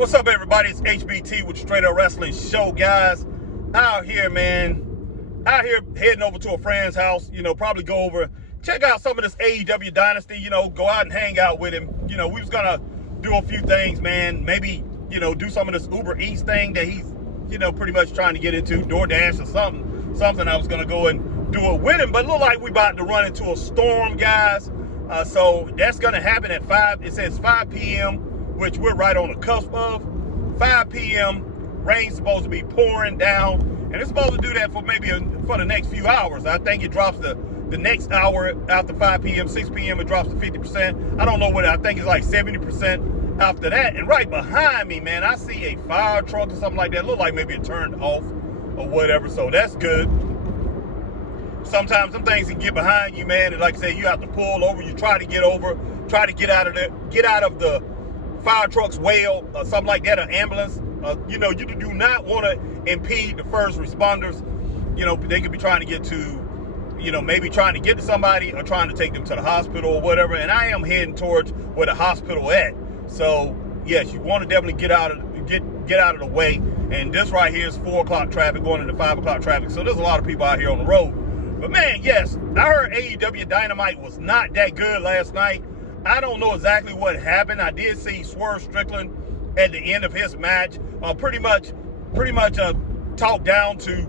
What's up, everybody? It's HBT with Straight Up Wrestling Show, guys. Out here, man. Out here heading over to a friend's house. Probably go over, check out some of this AEW Dynasty. Go out and hang out with him. We was gonna do a few things, man. Maybe, do some of this Uber Eats thing that he's, pretty much trying to get into, DoorDash or something. Something I was gonna go and do it with him, but it look like we about to run into a storm, guys. So that's gonna happen at 5. It says 5 p.m. which we're right on the cusp of. 5 p.m. Rain's supposed to be pouring down, and it's supposed to do that for for the next few hours. I think it drops the next hour after 5 p.m., 6 p.m. it drops to 50%. I don't know what I think it's like 70% after that. And right behind me, man, I see a fire truck or something like that. Look like maybe it turned off or whatever. So that's good. Sometimes some things can get behind you, man, and like I said, you have to pull over. You try to get over, try to get out of the fire truck's way or something like that, an ambulance. You do not want to impede the first responders. They could be trying to get to, maybe trying to get to somebody or trying to take them to the hospital or whatever. And I am heading towards where the hospital at. So yes, you want to definitely get out of the way. And this right here is 4 o'clock traffic going into 5 o'clock traffic. So there's a lot of people out here on the road. But man, yes, I heard AEW Dynamite was not that good last night. I don't know exactly what happened. I did see Swerve Strickland at the end of his match, pretty much talked down to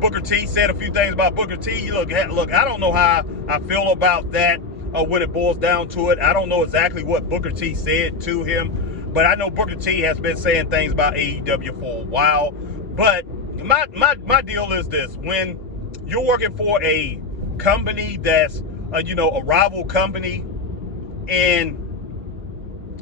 Booker T. Said a few things about Booker T. Look, I don't know how I feel about that when it boils down to it. I don't know exactly what Booker T said to him, but I know Booker T has been saying things about AEW for a while. But my deal is this: when you're working for a company that's a rival company, and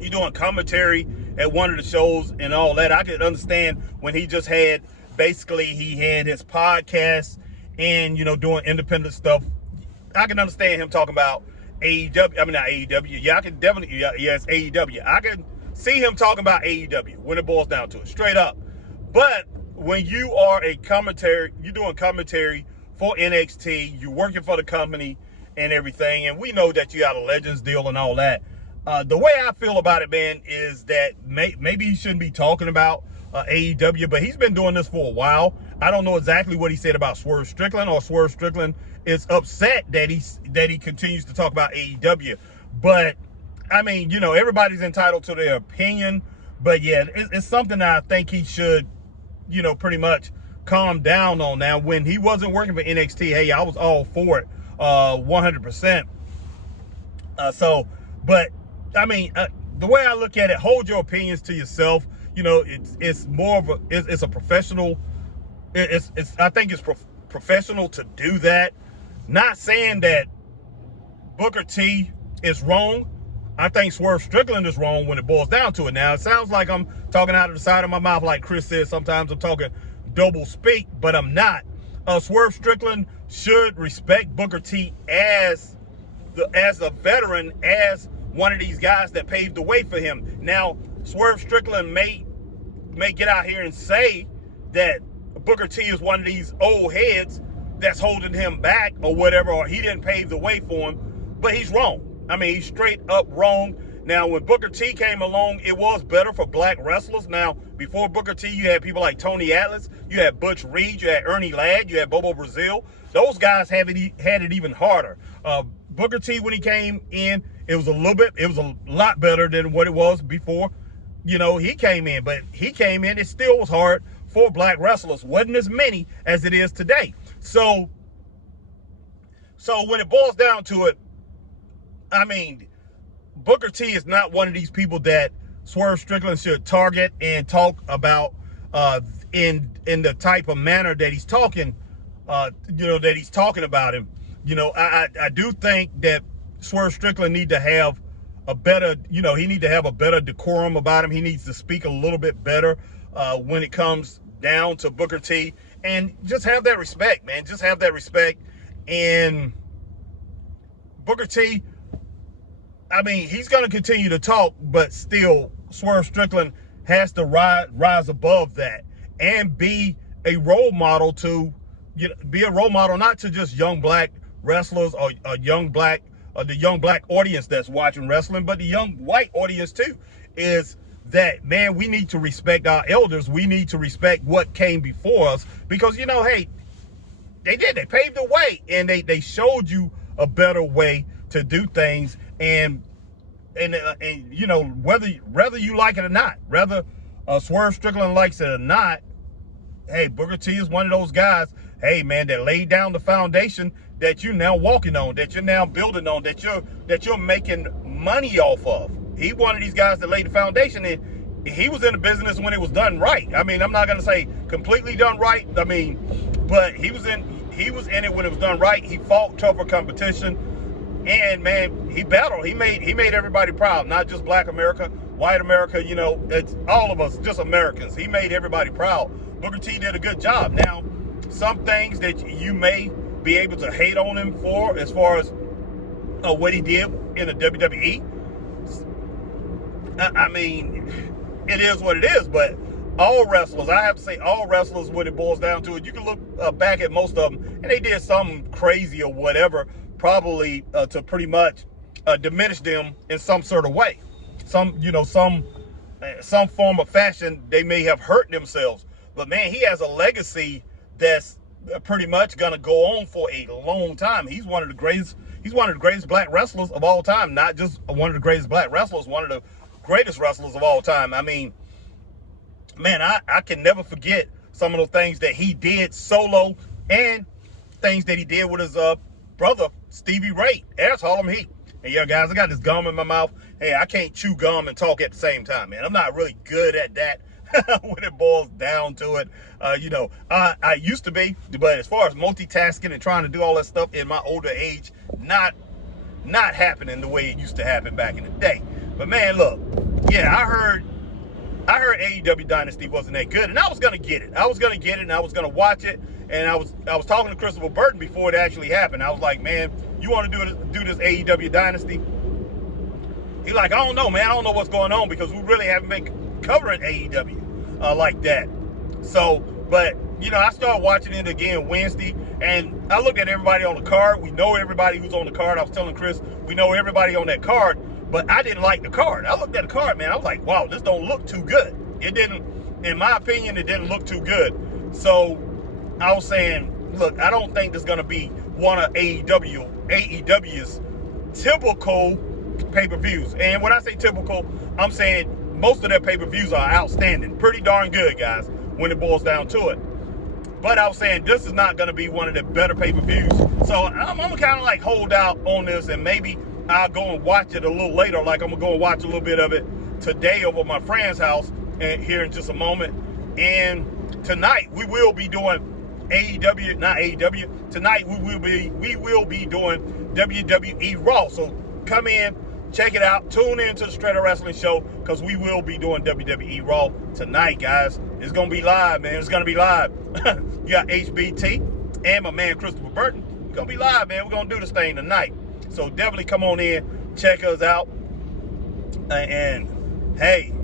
you're doing commentary at one of the shows and all that, I could understand when he just had, basically, he had his podcast and, doing independent stuff. I can understand him talking about AEW. I mean, not AEW. Yeah, I can definitely, yes, AEW. I can see him talking about AEW when it boils down to it, straight up. But when you are you're doing commentary for NXT, you're working for the company and everything, and we know that you got a Legends deal and all that. The way I feel about it, man, is that maybe he shouldn't be talking about AEW, but he's been doing this for a while. I don't know exactly what he said about Swerve Strickland, or Swerve Strickland is upset that he continues to talk about AEW. But I mean, everybody's entitled to their opinion. But yeah, it's something that I think he should, pretty much calm down on. Now, when he wasn't working for NXT, hey, I was all for it. 100%. But I mean, the way I look at it, hold your opinions to yourself. It's more of it's a professional. I think it's professional to do that. Not saying that Booker T is wrong. I think Swerve Strickland is wrong when it boils down to it. Now, it sounds like I'm talking out of the side of my mouth, like Chris says. Sometimes I'm talking double speak, but I'm not. Swerve Strickland should respect Booker T as a veteran, as one of these guys that paved the way for him. Now, Swerve Strickland may get out here and say that Booker T is one of these old heads that's holding him back or whatever, or he didn't pave the way for him, but he's wrong. I mean, he's straight up wrong. Now, when Booker T came along, it was better for black wrestlers. Now, before Booker T, you had people like Tony Atlas, you had Butch Reed, you had Ernie Ladd, you had Bobo Brazil. Those guys had it even harder. Booker T, when he came in, it was a lot better than what it was before, he came in. But he came in, it still was hard for black wrestlers. Wasn't as many as it is today. So when it boils down to it, I mean, Booker T is not one of these people that Swerve Strickland should target and talk about in the type of manner that he's talking, that he's talking about him. I do think that Swerve Strickland need to have a better, he need to have a better decorum about him. He needs to speak a little bit better when it comes down to Booker T, and just have that respect, man. Just have that respect. And Booker T, I mean, he's going to continue to talk, but still, Swerve Strickland has to rise above that and be a role model not to just young black wrestlers or the young black audience that's watching wrestling, but the young white audience too. is that, man, we need to respect our elders. We need to respect what came before us, because, you know, hey, they paved the way, and they showed you a better way to do things. And you know, whether you like it or not, whether Swerve Strickland likes it or not, hey, Booker T is one of those guys, hey man, that laid down the foundation that you're now walking on, that you're now building on, that you're making money off of. He one of these guys that laid the foundation, and he was in the business when it was done right. I mean, I'm not gonna say completely done right. I mean, but he was in it when it was done right. He fought tougher competition, and man, he battled. He made everybody proud, not just Black America, white America. You know, it's all of us, just Americans. He made everybody proud. Booker T did a good job. Now, some things that you may be able to hate on him for, as far as what he did in the WWE. I mean, it is what it is, but all wrestlers, I have to say, all wrestlers, when it boils down to it, you can look back at most of them, and they did something crazy or whatever, probably to pretty much diminish them in some sort of way. Some form of fashion, they may have hurt themselves. But man, he has a legacy that's pretty much gonna go on for a long time. He's one of the greatest black wrestlers of all time. Not just one of the greatest black wrestlers, one of the greatest wrestlers of all time. I mean, man, I can never forget some of the things that he did solo, and things that he did with his brother, Stevie Ray, Ass Harlem Heat. And yeah, guys, I got this gum in my mouth. Hey, I can't chew gum and talk at the same time, man. I'm not really good at that when it boils down to it. You know, I used to be, but as far as multitasking and trying to do all that stuff in my older age, not happening the way it used to happen back in the day. But man, look, yeah, I heard AEW Dynasty wasn't that good, and I was gonna get it. And I was gonna watch it. And I was talking to Christopher Burton before it actually happened. I was like, man, you want to do this AEW Dynasty? He's like, I don't know, man. I don't know what's going on, because we really haven't been covering AEW like that. So, but you know, I started watching it again Wednesday, and I looked at everybody on the card. We know everybody who's on the card. I was telling Chris, we know everybody on that card, but I didn't like the card. I looked at the card, man. I was like, wow, this don't look too good. It didn't, in my opinion, it didn't look too good. So I was saying, look, I don't think this is going to be one of AEW's typical pay-per-views. And when I say typical, I'm saying most of their pay-per-views are outstanding. Pretty darn good, guys, when it boils down to it. But I was saying this is not going to be one of the better pay-per-views. So I'm kind of like hold out on this, and maybe I'll go and watch it a little later. Like I'm going to go and watch a little bit of it today over at my friend's house and here in just a moment. And tonight we will be doing tonight we will be doing WWE RAW. So come in, check it out, tune in to the Straight Up Wrestling Show, because we will be doing WWE RAW tonight, guys. It's gonna be live, man. It's gonna be live. You got HBT and my man Christopher Burton. It's gonna be live, man. We're gonna do this thing tonight. So definitely come on in, check us out. And hey,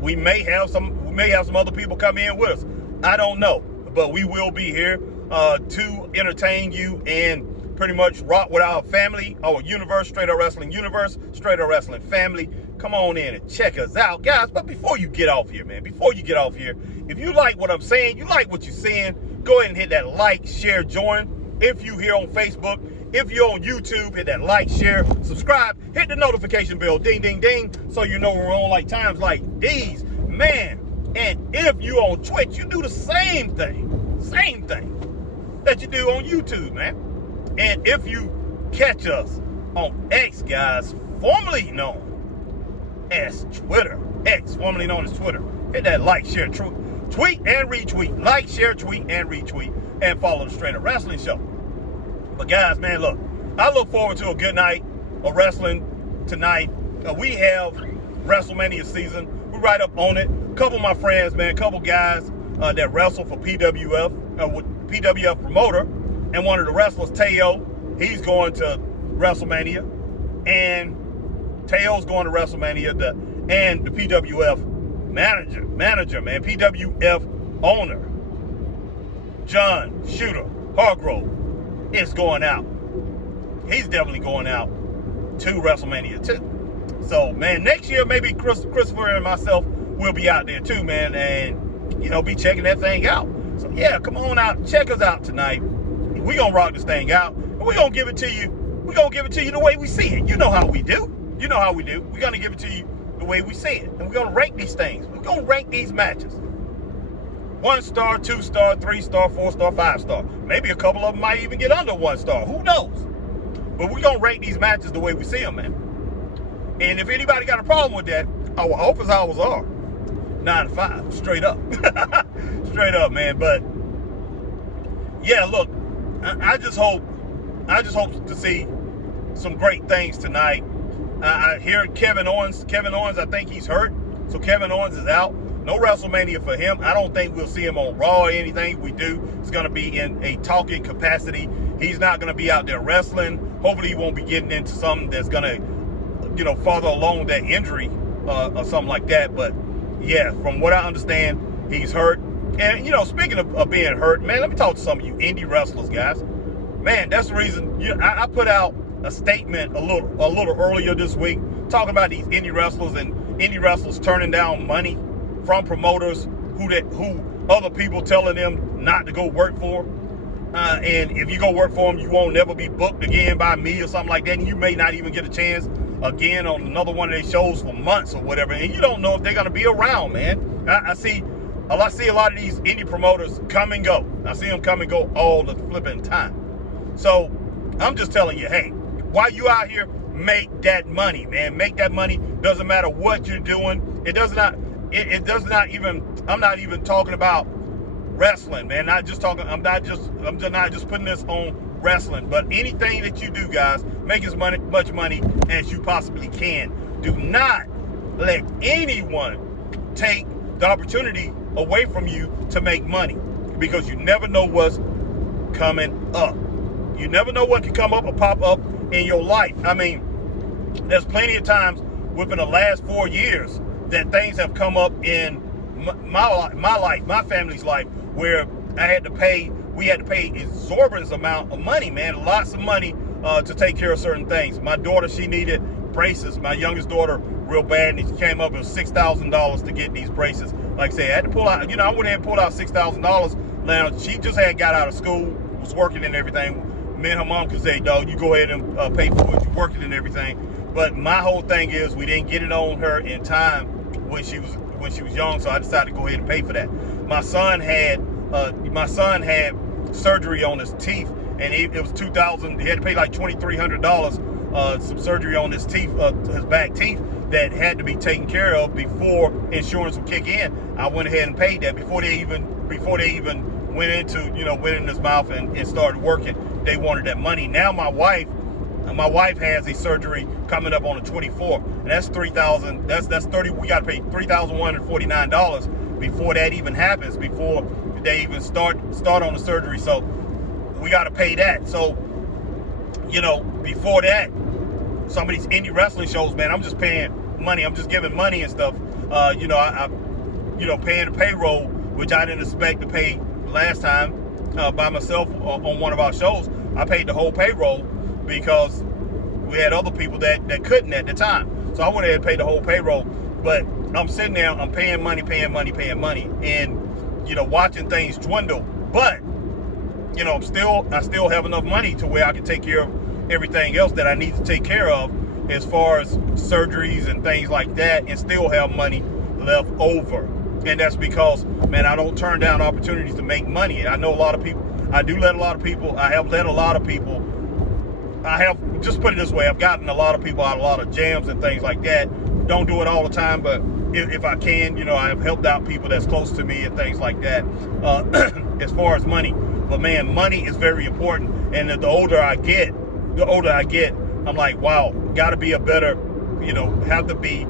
we may have some other people come in with us. I don't know. But we will be here to entertain you and pretty much rock with our family, our universe, Straight Up Wrestling universe, Straight Up Wrestling family. Come on in and check us out, guys. But before you get off here, man, if you like what I'm saying, you like what you're seeing, go ahead and hit that like, share, join. If you here on Facebook, if you're on YouTube, hit that like, share, subscribe, hit the notification bell, ding, ding, ding, so you know we're on like times like these, man. And if you on Twitch, you do the same thing that you do on YouTube, man. And if you catch us on X, guys, formerly known as Twitter, hit that like, share, tweet, and retweet. Like, share, tweet, and retweet, and follow the Straight Up Wrestling Show. But guys, man, look, I look forward to a good night of wrestling tonight. We have WrestleMania season. We're right up on it. Couple of my friends, man, couple guys that wrestle for PWF, with PWF promoter, and one of the wrestlers, Teo, he's going to WrestleMania, and Teo's going to WrestleMania, and the PWF manager, man, PWF owner, John Shooter Hargrove, is going out. He's definitely going out to WrestleMania too. So, man, next year, maybe Christopher and myself will be out there too, man, and, you know, be checking that thing out. So, yeah, come on out. Check us out tonight. We're going to rock this thing out, and we're going to give it to you. We're going to give it to you the way we see it. You know how we do. You know how we do. We're going to give it to you the way we see it, and we're going to rank these things. We're going to rank these matches. 1 star, 2 star, 3 star, 4 star, 5 star. Maybe a couple of them might even get under 1 star. Who knows? But we're going to rank these matches the way we see them, man. And if anybody got a problem with that, our office hours are 9 to 5, straight up. Straight up, man. But yeah, look, I just hope to see some great things tonight. I hear Kevin Owens, I think he's hurt. So Kevin Owens is out. No WrestleMania for him. I don't think we'll see him on Raw or anything. If we do, it's going to be in a talking capacity. He's not going to be out there wrestling. Hopefully he won't be getting into something that's going to, you know, farther along that injury or something like that. But yeah, from what I understand, he's hurt. And, you know, speaking of being hurt, man, let me talk to some of you indie wrestlers, guys. Man, that's the reason I put out a statement a little earlier this week talking about these indie wrestlers and indie wrestlers turning down money from promoters who other people telling them not to go work for. And if you go work for them, you won't never be booked again by me or something like that. And you may not even get a chance again on another one of their shows for months or whatever. And you don't know if they're going to be around, man. I see a lot of these indie promoters come and go. I see them come and go all the flipping time. So I'm just telling you, hey, while you out here, make that money, man. Make that money. Doesn't matter what you're doing. It does not even, I'm not even talking about wrestling, man. I'm not just putting this on wrestling, but anything that you do, guys, make as much money as you possibly can. Do not let anyone take the opportunity away from you to make money, because you never know what's coming up. You never know what can come up or pop up in your life. I mean, there's plenty of times within the last 4 years that things have come up in my life, my family's life, where we had to pay exorbitant amount of money, man, lots of money to take care of certain things. My daughter, she needed braces. My youngest daughter, real bad, and she came up with $6,000 to get these braces. Like I said, I had to pull out, I went ahead and pulled out $6,000. Now, she just had got out of school, was working and everything. Me and her mom could say, dog, you go ahead and pay for it. You're working and everything. But my whole thing is we didn't get it on her in time when she was young, so I decided to go ahead and pay for that. My son had surgery on his teeth, and it was $2,000. He had to pay like $2,300 some surgery on his teeth, his back teeth, that had to be taken care of before insurance would kick in. I went ahead and paid that before they even went in his mouth and started working. They wanted that money. Now my wife has a surgery coming up on the 24th, and that's $3,000. That's 30. We got to pay $3,149 before that even happens, before they even start on the surgery. So we got to pay that. So, before that, some of these indie wrestling shows, man, I'm just paying money. I'm just giving money and stuff. I paying the payroll, which I didn't expect to pay last time by myself on one of our shows. I paid the whole payroll because we had other people that couldn't at the time. So I went ahead and paid the whole payroll. But I'm sitting there, I'm paying money, and watching things dwindle. But I still have enough money to where I can take care of everything else that I need to take care of as far as surgeries and things like that, and still have money left over. And that's because, man, I don't turn down opportunities to make money. I know a lot of people. I have let a lot of people. Just put it this way, I've gotten a lot of people out of a lot of jams and things like that. Don't do it all the time, but if I can, I have helped out people that's close to me and things like that as far as money. But man, money is very important. And the older I get, I'm like, wow, gotta be a better, I have to be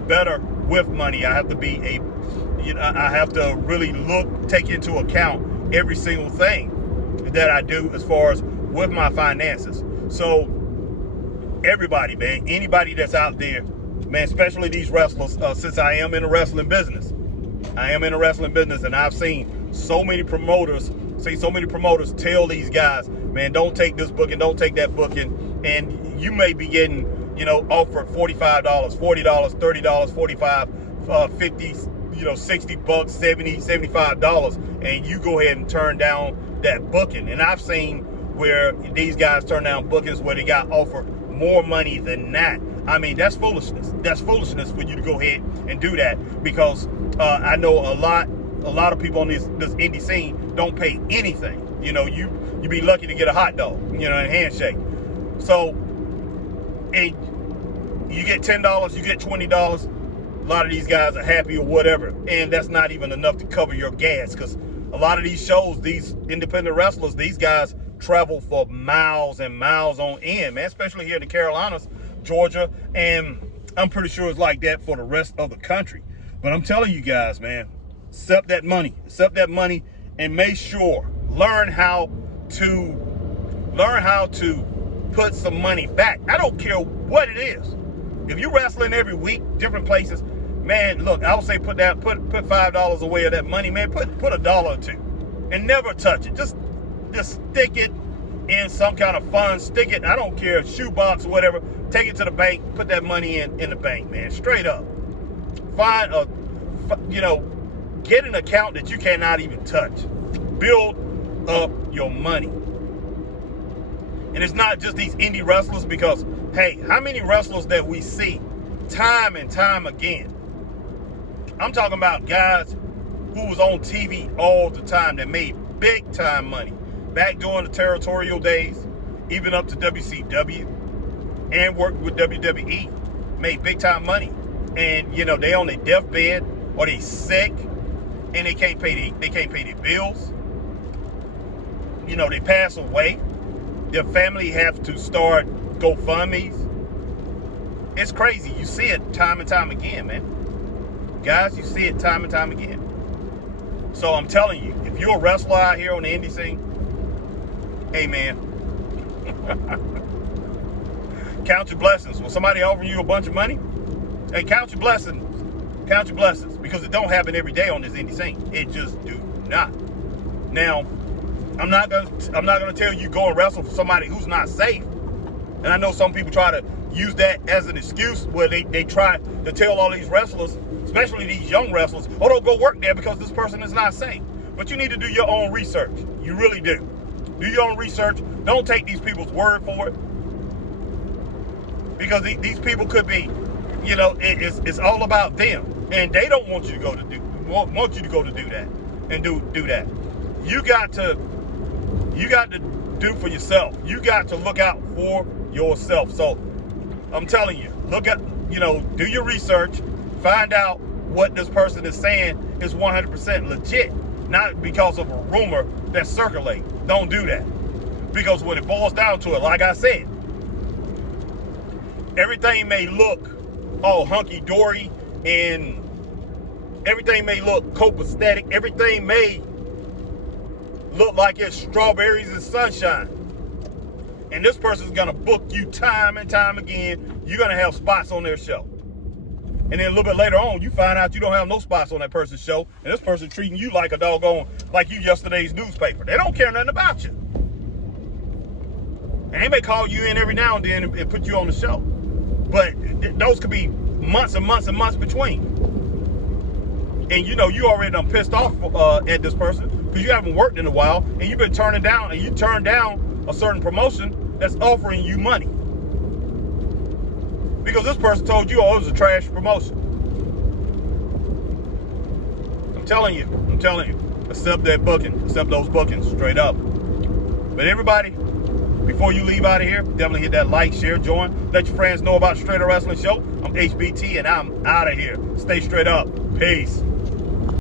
better with money. I have to really take into account every single thing that I do as far as with my finances. So everybody, man, anybody that's out there, man, especially these wrestlers, since I am in the wrestling business, and I've seen so many promoters tell these guys, man, don't take this booking, don't take that booking, and you may be getting offered $45, $40, $30, $45, 50, 60 bucks, 70, $75, and you go ahead and turn down that booking. And I've seen where these guys turn down bookings where they got offered more money than that. I mean, that's foolishness. That's foolishness for you to go ahead and do that, because I know a lot of people on this indie scene don't pay anything. You be lucky to get a hot dog, and a handshake. So, and you get $10, you get $20. A lot of these guys are happy or whatever, and that's not even enough to cover your gas, because a lot of these shows, these independent wrestlers, these guys travel for miles and miles on end, man, especially here in the Carolinas, Georgia, and I'm pretty sure it's like that for the rest of the country. But I'm telling you guys, man, accept that money, and make sure, learn how to put some money back. I don't care what it is. If you're wrestling every week, different places, man, look, I would say put $5 away of that money, man. Put $1 or $2 and never touch it. Just stick it in some kind of fund. Stick it, I don't care, shoebox or whatever. Take it to the bank, put that money in the bank, man. Straight up. Find get an account that you cannot even touch. Build up your money. And it's not just these indie wrestlers, because, hey, how many wrestlers that we see time and time again? I'm talking about guys who was on TV all the time that made big time money. Back during the territorial days, even up to WCW, and worked with WWE, made big time money. And, they on their deathbed or they sick and they can't pay their bills. They pass away. Their family have to start GoFundMes. It's crazy. You see it time and time again, man. Guys, you see it time and time again. So I'm telling you, if you're a wrestler out here on the indie scene, hey, man, count your blessings. When somebody offering you a bunch of money, hey, count your blessings. Count your blessings, because it don't happen every day on this indie scene. It just do not. Now, I'm not gonna tell you go and wrestle for somebody who's not safe. And I know some people try to use that as an excuse, where they try to tell all these wrestlers, especially these young wrestlers, oh, don't go work there because this person is not safe. But you need to do your own research. You really do. Do your own research. Don't take these people's word for it, because these people could be, it's all about them, and they don't want you to go to do that and do that. You got to do for yourself. You got to look out for yourself. So I'm telling you, do your research, find out what this person is saying is 100% legit, not because of a rumor that's circulating. Don't do that, because when it boils down to it, like I said, everything may look all hunky-dory and everything may look copacetic. Everything may look like it's strawberries and sunshine. And this person's going to book you time and time again. You're going to have spots on their show. And then a little bit later on, you find out you don't have no spots on that person's show. And this person treating you like a doggone, like you yesterday's newspaper. They don't care nothing about you. And they may call you in every now and then and put you on the show. But those could be months and months and months between. And you already done pissed off at this person, because you haven't worked in a while, and you've been turning down, and you turned down a certain promotion that's offering you money, because this person told you, oh, it was a trash promotion. I'm telling you, accept that booking, accept those bookings straight up. But everybody, before you leave out of here, definitely hit that like, share, join, let your friends know about Straight Up Wrestling Show. I'm HBT, and I'm out of here. Stay straight up. Peace.